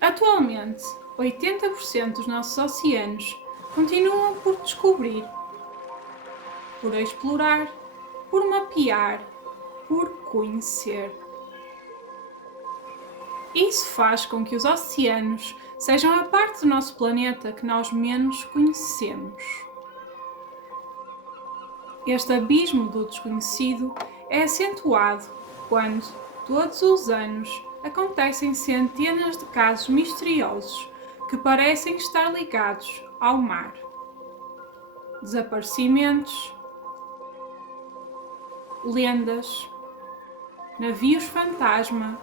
Atualmente, 80% dos nossos oceanos continuam por descobrir, por explorar, por mapear, por conhecer. Isso faz com que os oceanos sejam a parte do nosso planeta que nós menos conhecemos. Este abismo do desconhecido é acentuado quando, todos os anos, acontecem centenas de casos misteriosos que parecem estar ligados ao mar. Desaparecimentos, lendas, navios fantasma,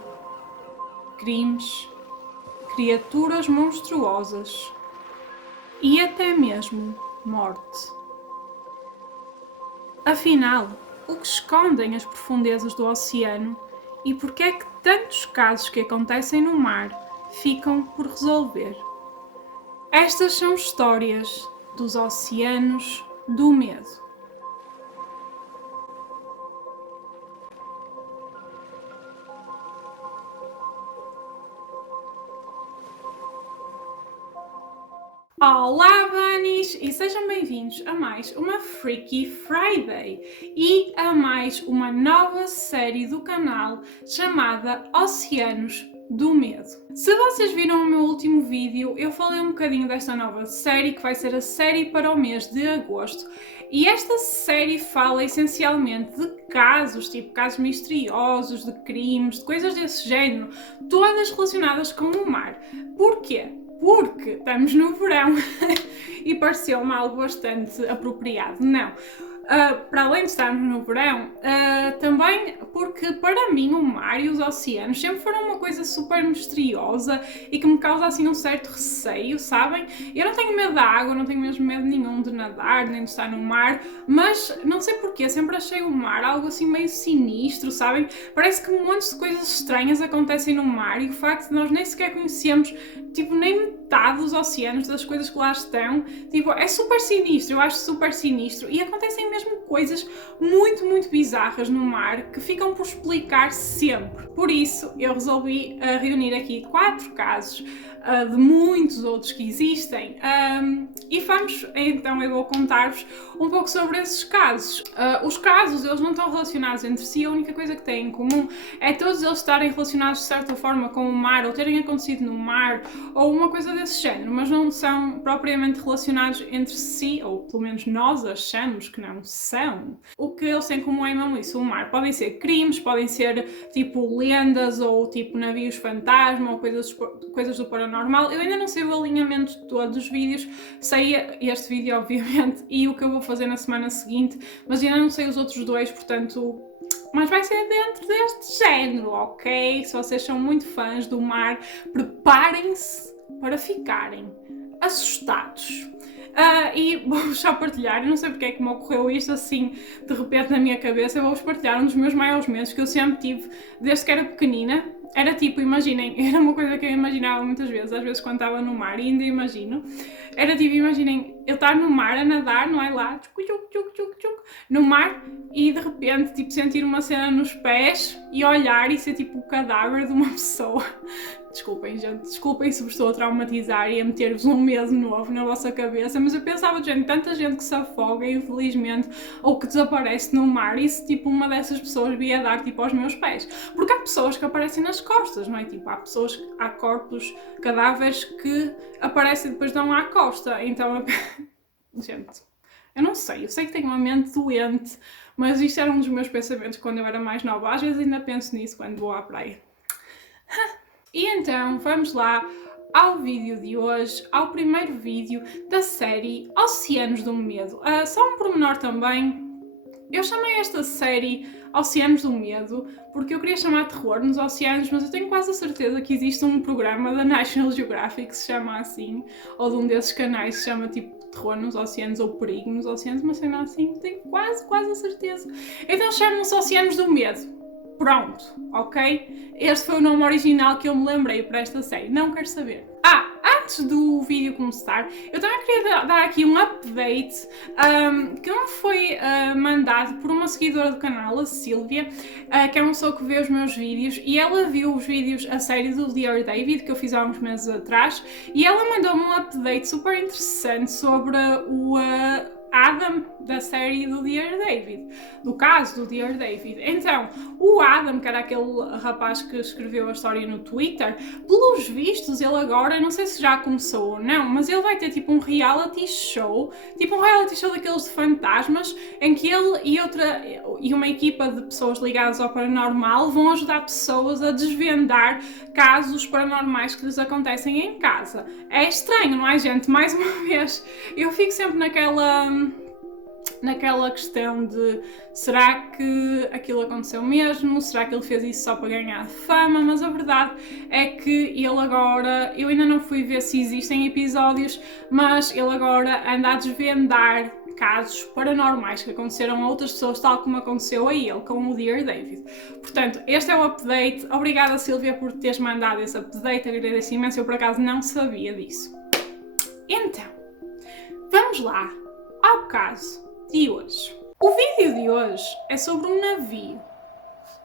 crimes, criaturas monstruosas e até mesmo morte. Afinal, o que escondem as profundezas do oceano e por que é que tantos casos que acontecem no mar ficam por resolver? Estas são histórias dos oceanos do medo. Olá, Bunnies! E sejam bem-vindos a mais uma Freaky Friday e a mais uma nova série do canal chamada Oceanos do Medo. Se vocês viram o meu último vídeo, eu falei um bocadinho desta nova série, que vai ser a série para o mês de agosto. E esta série fala essencialmente de casos, tipo casos misteriosos, de crimes, de coisas desse género, todas relacionadas com o mar. Porquê? Porque estamos no verão e pareceu-me algo bastante apropriado. Não. Para além de estarmos no verão, também porque para mim o mar e os oceanos sempre foram uma coisa super misteriosa e que me causa assim um certo receio, sabem? Eu não tenho medo da água, não tenho mesmo medo nenhum de nadar, nem de estar no mar, mas não sei porquê, sempre achei o mar algo assim meio sinistro, sabem? Parece que montes de coisas estranhas acontecem no mar e o facto de nós nem sequer conhecermos, tipo, nem metade dos oceanos, das coisas que lá estão, tipo, é super sinistro, eu acho super sinistro e acontecem mesmo coisas muito, muito bizarras no mar que ficam por explicar sempre. Por isso, eu resolvi reunir aqui 4 casos de muitos outros que existem e vamos, então eu vou contar-vos um pouco sobre esses casos. Os casos, eles não estão relacionados entre si, a única coisa que têm em comum é todos eles estarem relacionados de certa forma com o mar ou terem acontecido no mar ou uma coisa desse género, mas não são propriamente relacionados entre si, ou pelo menos nós achamos que não são. O que eles têm em comum é mesmo isso, o mar. Podem ser crimes, podem ser tipo lendas ou tipo navios fantasma ou coisas do paranormal. Eu ainda não sei o alinhamento de todos os vídeos, sei este vídeo obviamente e o que eu vou fazer na semana seguinte, mas ainda não sei os outros dois, portanto... Mas vai ser dentro deste género, ok? Se vocês são muito fãs do mar, preparem-se para ficarem assustados. E vou-vos só partilhar, eu não sei porque é que me ocorreu isto assim de repente na minha cabeça, eu vou-vos partilhar um dos meus maiores medos que eu sempre tive desde que era pequenina. Era tipo, imaginem, era uma coisa que eu imaginava muitas vezes, às vezes quando estava no mar, e ainda imagino, era tipo, imaginem, eu estar no mar a nadar, não é lá, no mar, e de repente, tipo, sentir uma cena nos pés e olhar e ser tipo o cadáver de uma pessoa. Desculpem, gente, desculpem se vos estou a traumatizar e a meter-vos um medo novo na vossa cabeça, mas eu pensava, gente, tanta gente que se afoga, infelizmente, ou que desaparece no mar, e se tipo uma dessas pessoas vier dar tipo aos meus pés. Porque há pessoas que aparecem nas costas, não é? Tipo, há corpos, cadáveres que aparecem e depois dão à costa, então, gente, eu não sei, eu sei que tenho uma mente doente, mas isto era um dos meus pensamentos quando eu era mais nova, às vezes ainda penso nisso quando vou à praia. E então, vamos lá ao vídeo de hoje, ao primeiro vídeo da série Oceanos do Medo. Só um pormenor também, eu chamei esta série Oceanos do Medo porque eu queria chamar terror nos oceanos, mas eu tenho quase a certeza que existe um programa da National Geographic que se chama assim, ou de um desses canais que se chama tipo terror nos oceanos ou perigo nos oceanos, mas cena assim, tenho quase a certeza. Então chamam-se Oceanos do Medo. Pronto, ok? Este foi o nome original que eu me lembrei para esta série, não quero saber. antes do vídeo começar, eu também queria dar aqui um update que me foi mandado por uma seguidora do canal, a Sílvia, que é uma pessoa que vê os meus vídeos, e ela viu os vídeos a série do Dear David, que eu fiz há uns meses atrás, e ela mandou-me um update super interessante sobre o Adam da série do Dear David, do caso do Dear David. Então, o Adam, que era aquele rapaz que escreveu a história no Twitter, pelos vistos ele agora, não sei se já começou ou não, mas ele vai ter tipo um reality show daqueles de fantasmas, em que ele e uma equipa de pessoas ligadas ao paranormal vão ajudar pessoas a desvendar casos paranormais que lhes acontecem em casa. É estranho, não é, gente? Mais uma vez, eu fico sempre naquela questão de será que aquilo aconteceu mesmo? Será que ele fez isso só para ganhar fama? Mas a verdade é que ele agora, eu ainda não fui ver se existem episódios, mas ele agora anda a desvendar casos paranormais que aconteceram a outras pessoas, tal como aconteceu a ele com o Dear David. Portanto, este é o update. Obrigada, Sílvia, por teres mandado esse update, agradeço imenso, eu por acaso não sabia disso. Então, vamos lá ao caso de hoje. O vídeo de hoje é sobre um navio.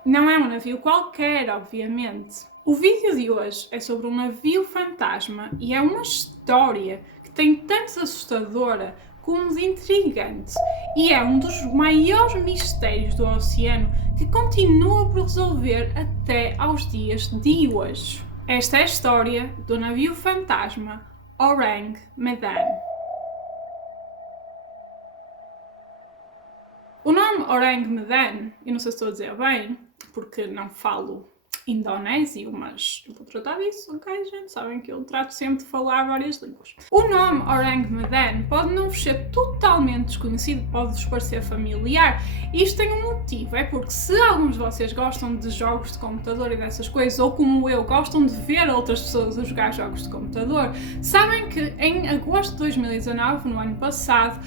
Não é um navio qualquer, obviamente. O vídeo de hoje é sobre um navio fantasma e é uma história que tem tanto de assustadora como de intrigante, e é um dos maiores mistérios do oceano que continua por resolver até aos dias de hoje. Esta é a história do navio fantasma Orang Medan. O nome Orang Medan, eu não sei se estou a dizer bem, porque não falo indonésio, mas eu vou tratar disso, ok, gente? Sabem que eu trato sempre de falar várias línguas. O nome Orang Medan pode não vos ser totalmente desconhecido, pode-vos parecer familiar. Isto tem um motivo, é porque se alguns de vocês gostam de jogos de computador e dessas coisas, ou como eu, gostam de ver outras pessoas a jogar jogos de computador, sabem que em agosto de 2019, no ano passado,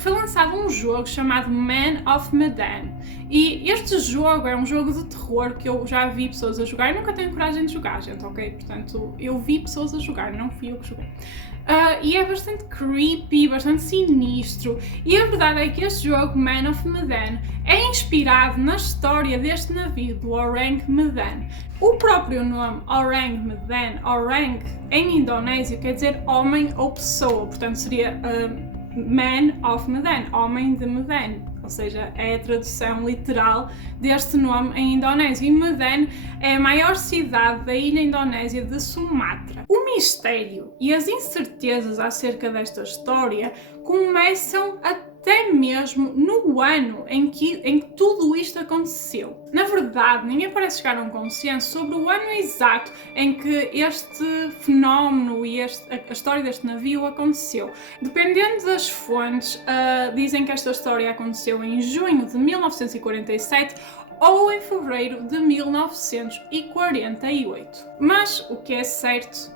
foi lançado um jogo chamado Man of Medan, e este jogo é um jogo de terror que eu já vi pessoas a jogar e nunca tenho coragem de jogar, gente, ok? Portanto, eu vi pessoas a jogar, não fui eu que joguei. E é bastante creepy, bastante sinistro, e a verdade é que este jogo, Man of Medan, é inspirado na história deste navio, do Orang Medan. O próprio nome Orang Medan, Orang em indonésio quer dizer homem ou pessoa, portanto seria Man of Medan, homem de Medan, ou seja, é a tradução literal deste nome em indonésio. E Medan é a maior cidade da ilha indonésia de Sumatra. O mistério e as incertezas acerca desta história começam até mesmo no ano em que tudo isto aconteceu. Na verdade, ninguém parece chegar a um consenso sobre o ano exato em que este fenómeno e a história deste navio aconteceu. Dependendo das fontes, dizem que esta história aconteceu em junho de 1947 ou em fevereiro de 1948. Mas o que é certo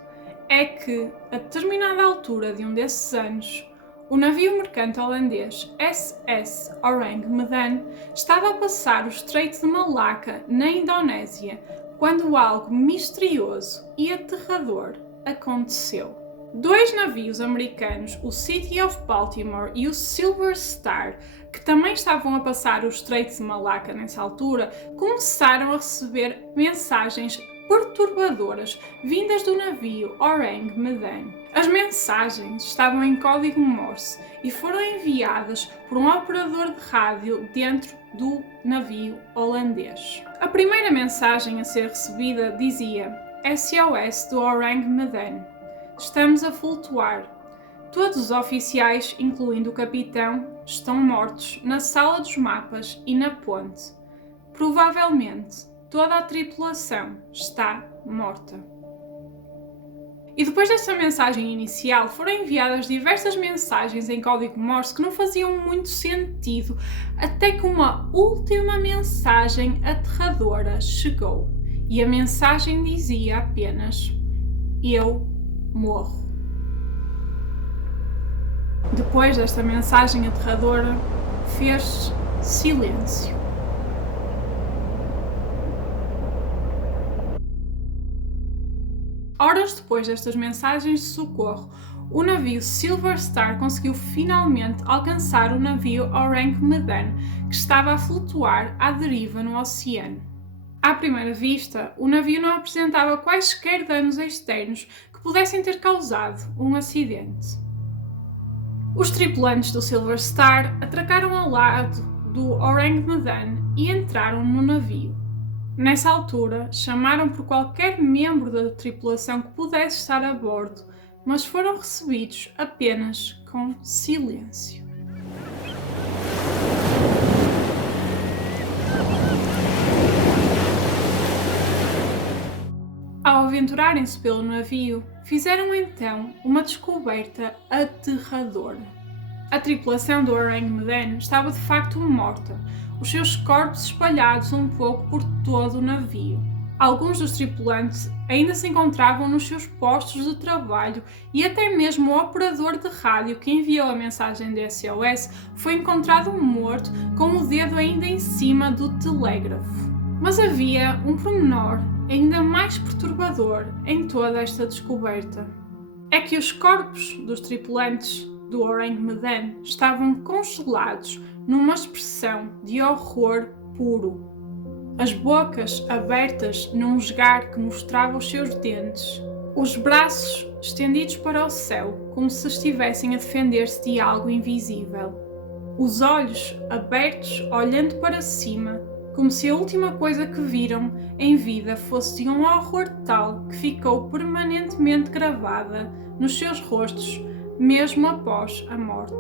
é que, a determinada altura de um desses anos, o navio mercante holandês SS Orang Medan estava a passar o Estreito de Malacca, na Indonésia, quando algo misterioso e aterrador aconteceu. Dois navios americanos, o City of Baltimore e o Silver Star, que também estavam a passar o Estreito de Malacca nessa altura, começaram a receber mensagens perturbadoras vindas do navio Orang Medan. As mensagens estavam em código Morse e foram enviadas por um operador de rádio dentro do navio holandês. A primeira mensagem a ser recebida dizia: SOS do Orang Medan. Estamos a flutuar. Todos os oficiais, incluindo o capitão, estão mortos na sala dos mapas e na ponte. Provavelmente toda a tripulação está morta. E depois desta mensagem inicial foram enviadas diversas mensagens em código Morse que não faziam muito sentido, até que uma última mensagem aterradora chegou. E a mensagem dizia apenas: eu morro. Depois desta mensagem aterradora, fez silêncio. Horas Horas depois destas mensagens de socorro, o navio Silver Star conseguiu finalmente alcançar o navio Orang Medan, que estava a flutuar à deriva no oceano. À primeira vista, o navio não apresentava quaisquer danos externos que pudessem ter causado um acidente. Os tripulantes do Silver Star atracaram ao lado do Orang Medan e entraram no navio. Nessa altura, chamaram por qualquer membro da tripulação que pudesse estar a bordo, mas foram recebidos apenas com silêncio. Ao aventurarem-se pelo navio, fizeram então uma descoberta aterradora. A tripulação do Orang Medan estava de facto morta, os seus corpos espalhados um pouco por todo o navio. Alguns dos tripulantes ainda se encontravam nos seus postos de trabalho e até mesmo o operador de rádio que enviou a mensagem de SOS foi encontrado morto com o dedo ainda em cima do telégrafo. Mas havia um pormenor ainda mais perturbador em toda esta descoberta. É que os corpos dos tripulantes do Orang Medan estavam congelados numa expressão de horror puro. As bocas abertas num esgar que mostrava os seus dentes, os braços estendidos para o céu, como se estivessem a defender-se de algo invisível, os olhos abertos olhando para cima, como se a última coisa que viram em vida fosse de um horror tal que ficou permanentemente gravada nos seus rostos, mesmo após a morte.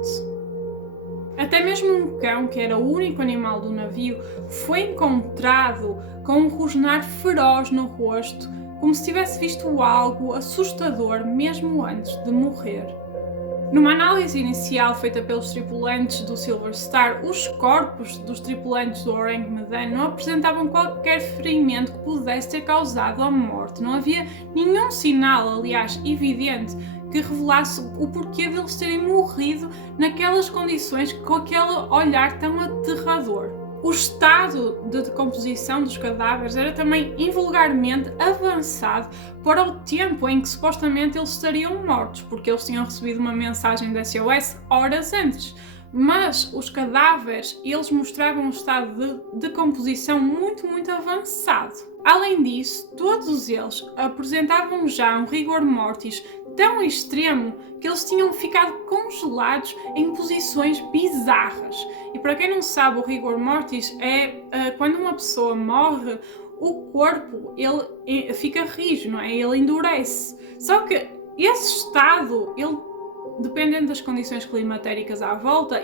Até mesmo um cão, que era o único animal do navio, foi encontrado com um rosnar feroz no rosto, como se tivesse visto algo assustador mesmo antes de morrer. Numa análise inicial feita pelos tripulantes do Silver Star, os corpos dos tripulantes do Orang Medan não apresentavam qualquer ferimento que pudesse ter causado a morte. Não havia nenhum sinal, aliás, evidente, que revelasse o porquê deles terem morrido naquelas condições, com aquele olhar tão aterrador. O estado de decomposição dos cadáveres era também invulgarmente avançado para o tempo em que supostamente eles estariam mortos, porque eles tinham recebido uma mensagem de SOS horas antes. Mas os cadáveres, eles mostravam um estado de decomposição muito avançado. Além disso, todos eles apresentavam já um rigor mortis tão extremo que eles tinham ficado congelados em posições bizarras. E para quem não sabe, o rigor mortis é quando uma pessoa morre, o corpo ele fica rígido, não é? Ele endurece. Só que esse estado, ele, dependendo das condições climatéricas à volta,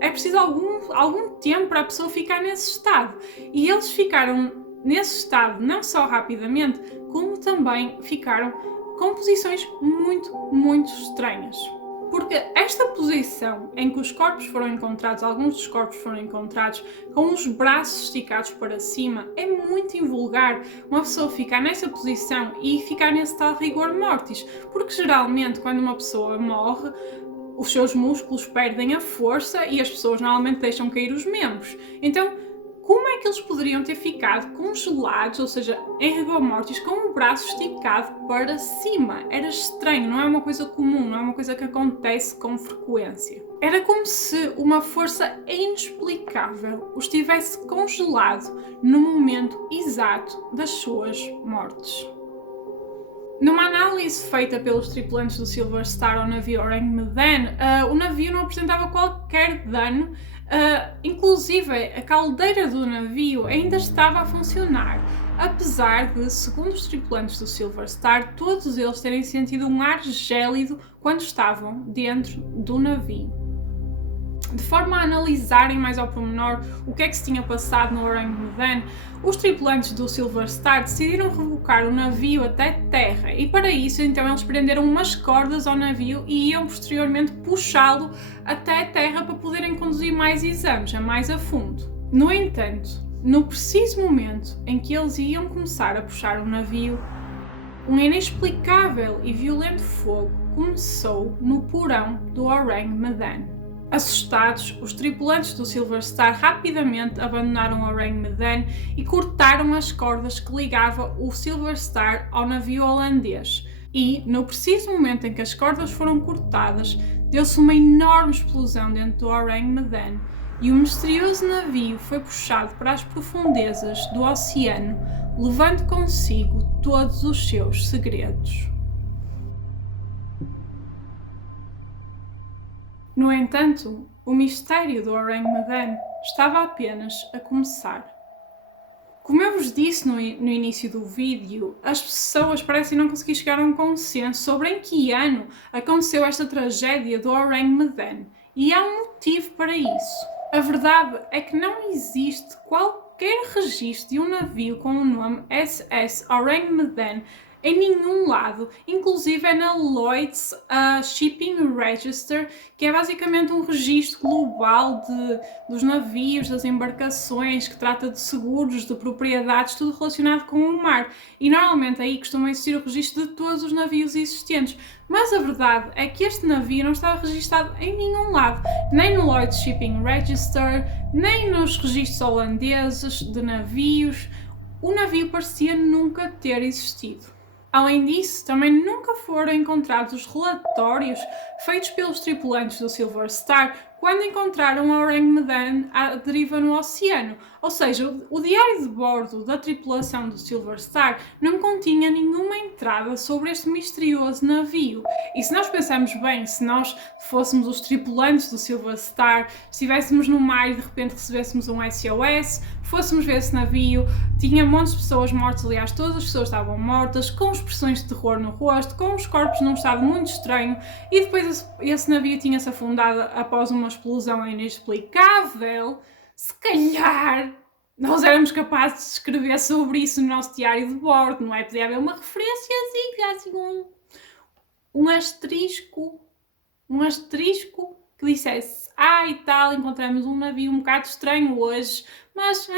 é preciso algum tempo para a pessoa ficar nesse estado. E eles ficaram nesse estado não só rapidamente, como também ficaram com posições muito estranhas. Porque esta posição em que os corpos foram encontrados, alguns dos corpos foram encontrados com os braços esticados para cima, é muito invulgar uma pessoa ficar nessa posição e ficar nesse tal rigor mortis. Porque geralmente quando uma pessoa morre, os seus músculos perdem a força e as pessoas normalmente deixam cair os membros. Então, como é que eles poderiam ter ficado congelados, ou seja, em rigor mortis, com o braço esticado para cima? Era estranho, não é uma coisa comum, não é uma coisa que acontece com frequência. Era como se uma força inexplicável os tivesse congelado no momento exato das suas mortes. Numa análise feita pelos tripulantes do Silver Star ao navio Orang Medan, o navio não apresentava qualquer dano, inclusive a caldeira do navio ainda estava a funcionar, apesar de, segundo os tripulantes do Silver Star, todos eles terem sentido um ar gélido quando estavam dentro do navio. De forma a analisarem mais ao pormenor o que é que se tinha passado no Orang Medan, os tripulantes do Silver Star decidiram rebocar o navio até terra e para isso então eles prenderam umas cordas ao navio e iam posteriormente puxá-lo até terra para poderem conduzir mais exames, mais a fundo. No entanto, no preciso momento em que eles iam começar a puxar o navio, um inexplicável e violento fogo começou no porão do Orang Medan. Assustados, os tripulantes do Silver Star rapidamente abandonaram o Orang Medan e cortaram as cordas que ligavam o Silver Star ao navio holandês. E, no preciso momento em que as cordas foram cortadas, deu-se uma enorme explosão dentro do Orang Medan e o misterioso navio foi puxado para as profundezas do oceano, levando consigo todos os seus segredos. No entanto, o mistério do Orang Medan estava apenas a começar. Como eu vos disse no início do vídeo, as pessoas parecem não conseguir chegar a um consenso sobre em que ano aconteceu esta tragédia do Orang Medan, e há um motivo para isso. A verdade é que não existe qualquer registro de um navio com o nome SS Orang Medan em nenhum lado, inclusive é na Lloyd's Shipping Register, que é basicamente um registro global dos navios, das embarcações, que trata de seguros, de propriedades, tudo relacionado com o mar. E normalmente aí costuma existir o registro de todos os navios existentes. Mas a verdade é que este navio não estava registado em nenhum lado, nem no Lloyd's Shipping Register, nem nos registros holandeses de navios. O navio parecia nunca ter existido. Além disso, também nunca foram encontrados os relatórios feitos pelos tripulantes do Silver Star quando encontraram a Orang Medan à deriva no oceano. Ou seja, o diário de bordo da tripulação do Silver Star não continha nenhuma entrada sobre este misterioso navio. E se nós pensarmos bem, se nós fôssemos os tripulantes do Silver Star, estivéssemos no mar e de repente recebêssemos um SOS, fôssemos ver esse navio, tinha montes de pessoas mortas, aliás, todas as pessoas estavam mortas, com expressões de terror no rosto, com os corpos num estado muito estranho, e depois esse navio tinha-se afundado após uma explosão inexplicável. Se calhar nós éramos capazes de escrever sobre isso no nosso diário de bordo, não é? Podia haver uma referência assim, um asterisco que dissesse: e tal, encontramos um navio um bocado estranho hoje, mas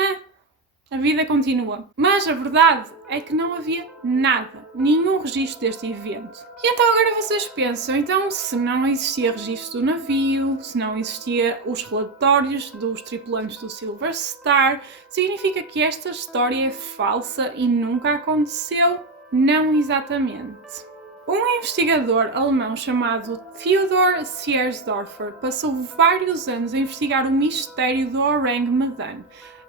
a vida continua. Mas a verdade é que não havia nada, nenhum registro deste evento. E então agora vocês pensam, então se não existia registro do navio, se não existia os relatórios dos tripulantes do Silver Star, significa que esta história é falsa e nunca aconteceu? Não exatamente. Um investigador alemão chamado Theodor Siersdorfer passou vários anos a investigar o mistério do Orang Medan.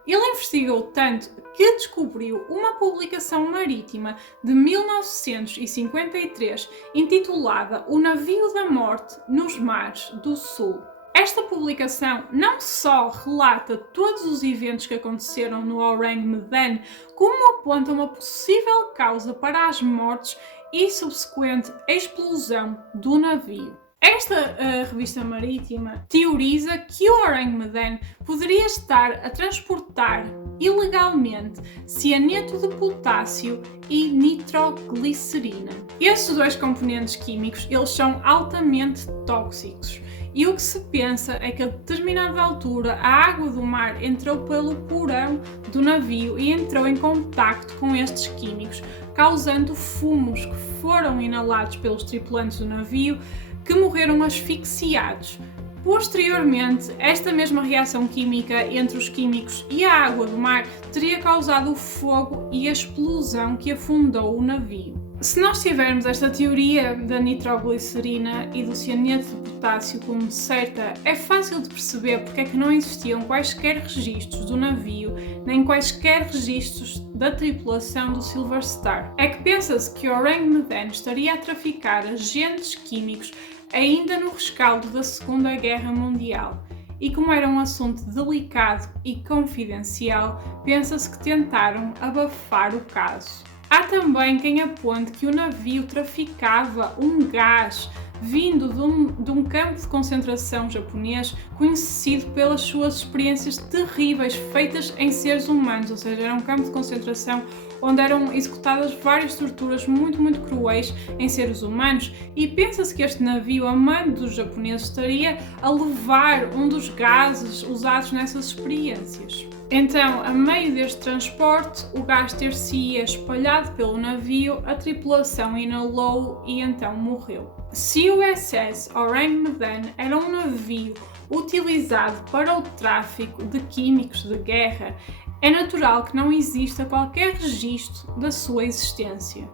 Ele investigou tanto que descobriu uma publicação marítima de 1953 intitulada O Navio da Morte nos Mares do Sul. Esta publicação não só relata todos os eventos que aconteceram no Orang Medan, como aponta uma possível causa para as mortes e subsequente explosão do navio. Esta revista marítima teoriza que o Orang Medan poderia estar a transportar ilegalmente cianeto de potássio e nitroglicerina. Esses dois componentes químicos, eles são altamente tóxicos. E o que se pensa é que a determinada altura a água do mar entrou pelo porão do navio e entrou em contacto com estes químicos, causando fumos que foram inalados pelos tripulantes do navio, que morreram asfixiados. Posteriormente, esta mesma reação química entre os químicos e a água do mar teria causado o fogo e a explosão que afundou o navio. Se nós tivermos esta teoria da nitroglicerina e do cianeto de potássio como certa, é fácil de perceber porque é que não existiam quaisquer registros do navio, nem quaisquer registros da tripulação do Silver Star. É que pensa-se que o Orang Medan estaria a traficar agentes químicos ainda no rescaldo da Segunda Guerra Mundial. E como era um assunto delicado e confidencial, pensa-se que tentaram abafar o caso. Há também quem aponte que o navio traficava um gás vindo de um campo de concentração japonês conhecido pelas suas experiências terríveis feitas em seres humanos, ou seja, era um campo de concentração onde eram executadas várias torturas muito cruéis em seres humanos, e pensa-se que este navio, a mando dos japoneses, estaria a levar um dos gases usados nessas experiências. Então, a meio deste transporte, o gás ter-se-ia espalhado pelo navio, a tripulação inalou e então morreu. Se o SS Orang Medan era um navio utilizado para o tráfico de químicos de guerra, é natural que não exista qualquer registro da sua existência.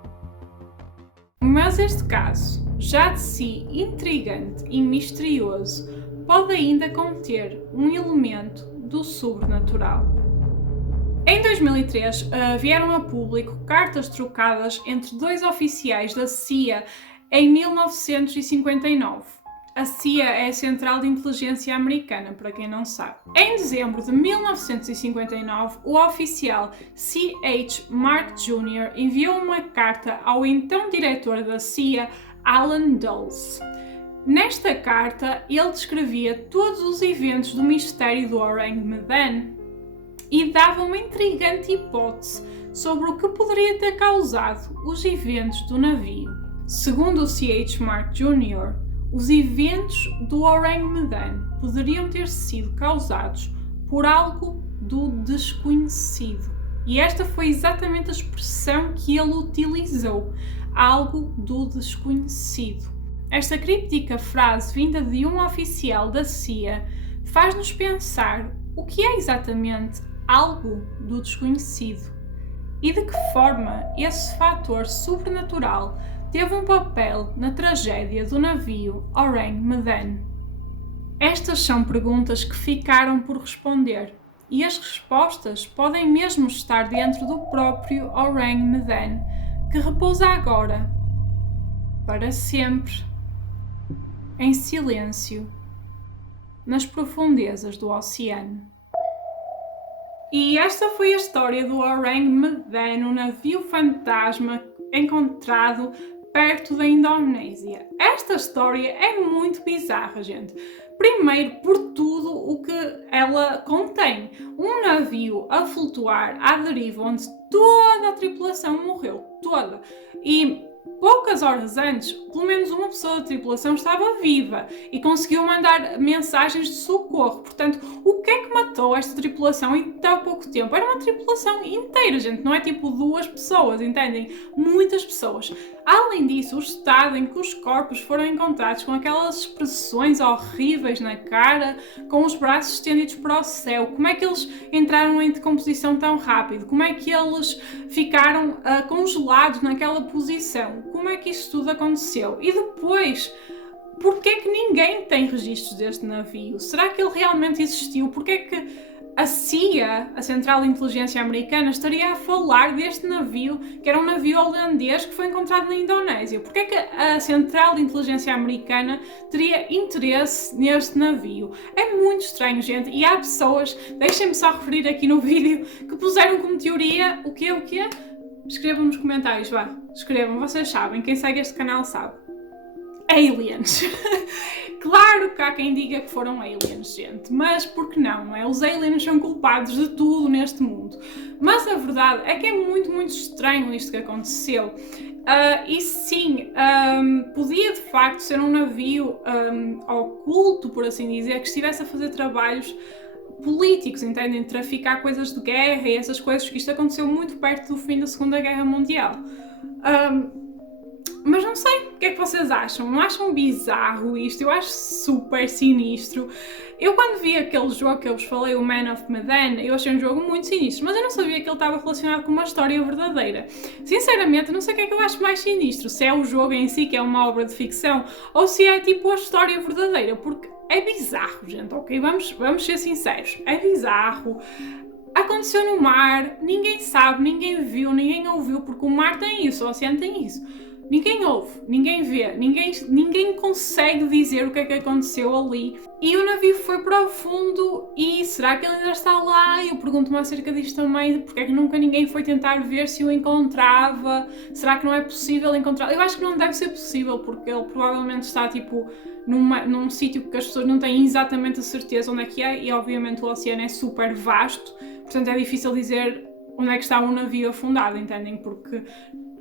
Mas este caso, já de si intrigante e misterioso, pode ainda conter um elemento do sobrenatural. Em 2003, vieram a público cartas trocadas entre dois oficiais da CIA em 1959. A CIA é a Central de Inteligência Americana, para quem não sabe. Em dezembro de 1959, o oficial C.H. Mark Jr. enviou uma carta ao então diretor da CIA, Alan Dulles. Nesta carta, ele descrevia todos os eventos do mistério do Orang Medan e dava uma intrigante hipótese sobre o que poderia ter causado os eventos do navio. Segundo o C.H. Mark Jr., os eventos do Orang Medan poderiam ter sido causados por algo do desconhecido. E esta foi exatamente a expressão que ele utilizou, algo do desconhecido. Esta críptica frase vinda de um oficial da CIA faz-nos pensar o que é exatamente algo do desconhecido e de que forma esse fator sobrenatural teve um papel na tragédia do navio Orang Medan. Estas são perguntas que ficaram por responder e as respostas podem mesmo estar dentro do próprio Orang Medan, que repousa agora, para sempre, em silêncio, nas profundezas do oceano. E esta foi a história do Orang Medan, um navio fantasma encontrado perto da Indonésia. Esta história é muito bizarra, gente. Primeiro, por tudo o que ela contém. Um navio a flutuar à deriva, onde toda a tripulação morreu. Toda. E poucas horas antes, pelo menos uma pessoa da tripulação estava viva e conseguiu mandar mensagens de socorro. Portanto, o que é que matou esta tripulação em tão pouco tempo? Era uma tripulação inteira, gente. Não é tipo duas pessoas, entendem? Muitas pessoas. Além disso, o estado em que os corpos foram encontrados com aquelas expressões horríveis na cara, com os braços estendidos para o céu, como é que eles entraram em decomposição tão rápido? Como é que eles ficaram congelados naquela posição? Como é que isso tudo aconteceu? E depois, porquê é que ninguém tem registros deste navio? Será que ele realmente existiu? Porquê é que a CIA, a Central de Inteligência Americana, estaria a falar deste navio, que era um navio holandês que foi encontrado na Indonésia? Porquê é que a Central de Inteligência Americana teria interesse neste navio? É muito estranho, gente, e há pessoas, deixem-me só referir aqui no vídeo, que puseram como teoria o quê? Escrevam nos comentários, vá, escrevam, vocês sabem, quem segue este canal sabe. Aliens. Claro que há quem diga que foram aliens, gente, mas por que não, não é? Os aliens são culpados de tudo neste mundo. Mas a verdade é que é muito, muito estranho isto que aconteceu. E sim, podia de facto ser um navio oculto, por assim dizer, que estivesse a fazer trabalhos políticos, entendem? Traficar coisas de guerra e essas coisas, que isto aconteceu muito perto do fim da Segunda Guerra Mundial. Mas não sei, o que é que vocês acham? Não acham bizarro isto? Eu acho super sinistro. Eu quando vi aquele jogo que eu vos falei, o Man of Medan, eu achei um jogo muito sinistro, mas eu não sabia que ele estava relacionado com uma história verdadeira. Sinceramente, não sei o que é que eu acho mais sinistro, se é o jogo em si, que é uma obra de ficção, ou se é tipo a história verdadeira, porque é bizarro, gente, ok? Vamos ser sinceros, é bizarro. Aconteceu no mar, ninguém sabe, ninguém viu, ninguém ouviu, porque o mar tem isso, o oceano tem isso. Ninguém ouve, ninguém vê, ninguém consegue dizer o que é que aconteceu ali. E o navio foi para o fundo e será que ele ainda está lá? Eu pergunto-me acerca disto também, porque é que nunca ninguém foi tentar ver se o encontrava? Será que não é possível encontrar? Eu acho que não deve ser possível, porque ele provavelmente está tipo num sítio que as pessoas não têm exatamente a certeza onde é que é, e obviamente o oceano é super vasto, portanto é difícil dizer onde é que está um navio afundado, entendem? Porque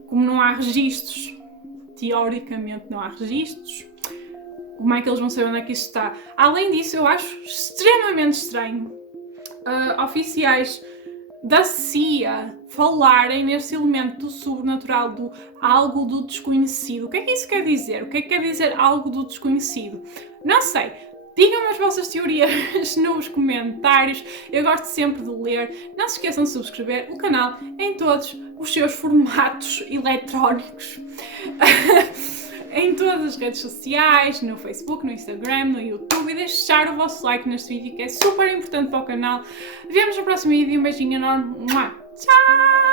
como não há registros, teoricamente não há registros, como é que eles vão saber onde é que isso está? Além disso, eu acho extremamente estranho oficiais da CIA falarem nesse elemento do sobrenatural, do algo do desconhecido. O que é que isso quer dizer? O que é que quer dizer algo do desconhecido? Não sei. Digam as vossas teorias nos comentários, eu gosto sempre de ler. Não se esqueçam de subscrever o canal em todos os seus formatos eletrónicos. Em todas as redes sociais, no Facebook, no Instagram, no YouTube, e deixar o vosso like neste vídeo que é super importante para o canal. Vemos no próximo vídeo, um beijinho enorme. Tchau!